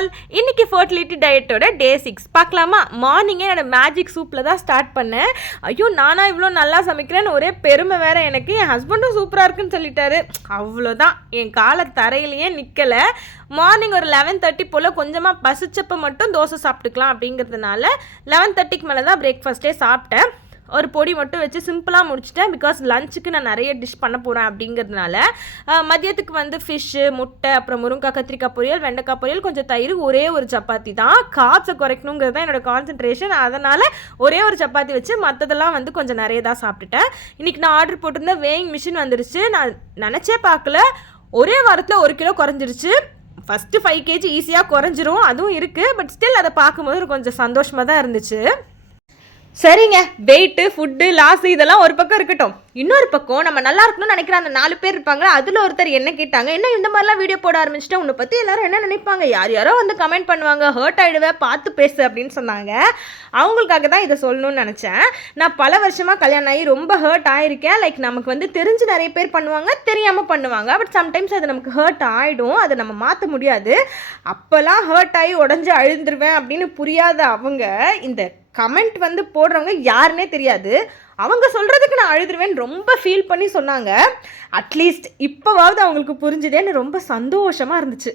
All, இன்னைக்கு fertility டயட்டோட டே 6 பார்க்கலாமா? மார்னிங்கே என்னோட மேஜிக் சூப்பில் தான் ஸ்டார்ட் பண்ணேன். ஐயோ நானா இவ்வளோ நல்லா சமைக்கிறேன்னு ஒரே பெருமை வேற எனக்கு. என் ஹஸ்பண்டும் சூப்பராக இருக்குன்னு சொல்லிட்டாரு. அவ்வளோதான், என் காலை தரையிலேயே நிற்கலை. மார்னிங் ஒரு 11:30 போல் கொஞ்சமாக பசிச்சப்போ மட்டும் தோசை சாப்பிட்டுக்கலாம் அப்படிங்கிறதுனால 11:30க்கு மேலே தான் பிரேக்ஃபாஸ்ட்டே சாப்பிட்டேன். ஒரு பொடி மட்டும் வச்சு சிம்பிளாக முடிச்சிட்டேன். பிகாஸ் லஞ்சுக்கு நான் நிறைய டிஷ் பண்ண போகிறேன் அப்படிங்கிறதுனால. மதியத்துக்கு வந்து ஃபிஷ்ஷு, முட்டை, அப்புறம் முருங்கைக்காய், கத்திரிக்காய் பொரியல், வெண்டைக்காய் பொரியல், கொஞ்சம் தயிர், ஒரே ஒரு சப்பாத்தி தான். காப்ஸை குறைக்கணுங்கிறது தான் என்னோடய கான்சன்ட்ரேஷன். அதனால் ஒரே ஒரு சப்பாத்தி வச்சு மற்றதெல்லாம் வந்து கொஞ்சம் நிறைய தான் சாப்பிட்டுட்டேன். இன்றைக்கி நான் ஆர்டர் போட்டிருந்த வேயிங் மிஷின் வந்துருச்சு. நான் நினச்சே பார்க்கல, ஒரே வாரத்தில் 1 கிலோ குறைஞ்சிருச்சு. ஃபஸ்ட்டு 5 kg ஈஸியாக குறைஞ்சிரும், அதுவும் இருக்குது. பட் ஸ்டில் அதை பார்க்கும்போது கொஞ்சம் சந்தோஷமாக தான் இருந்துச்சு. சரிங்க, வெயிட்டு, ஃபுட்டு, லாஸ் இதெல்லாம் ஒரு பக்கம் இருக்கட்டும். இன்னொரு பக்கம் நம்ம நல்லா இருக்கணும்னு நினைக்கிற அந்த 4 பேர் இருப்பாங்க. அதில் ஒருத்தர் என்ன கேட்டாங்க, என்ன இந்த மாதிரிலாம் வீடியோ போட ஆரம்பிச்சிட்டேன், உன்னை பற்றி எல்லாரும் என்ன நினைப்பாங்க, யாரோ வந்து கமெண்ட் பண்ணுவாங்க, ஹர்ட் ஆகிடுவேன், பார்த்து பேசு அப்படின்னு சொன்னாங்க. அவங்களுக்காக தான் இதை சொல்லணும்னு நினச்சேன். நான் பல வருஷமாக கல்யாணம் ஆகி ரொம்ப ஹர்ட் ஆகிருக்கேன். லைக் நமக்கு வந்து தெரிஞ்சு நிறைய பேர் பண்ணுவாங்க, தெரியாமல் பண்ணுவாங்க. பட் சம்டைம்ஸ் அது நமக்கு ஹர்ட் ஆகிடும், அதை நம்ம மாற்ற முடியாது. அப்போல்லாம் ஹர்ட் ஆகி உடஞ்சி அழுந்துருவேன் அப்படின்னு புரியாத அவங்க இந்த கமெண்ட் வந்து போடுறவங்க யாருன்னே தெரியாது. அவங்க சொல்கிறதுக்கு நான் அழுதுருவேன்னு ரொம்ப ஃபீல் பண்ணி சொன்னாங்க. அட்லீஸ்ட் இப்போவாவது அவங்களுக்கு புரிஞ்சுதேன்னு ரொம்ப சந்தோஷமாக இருந்துச்சு.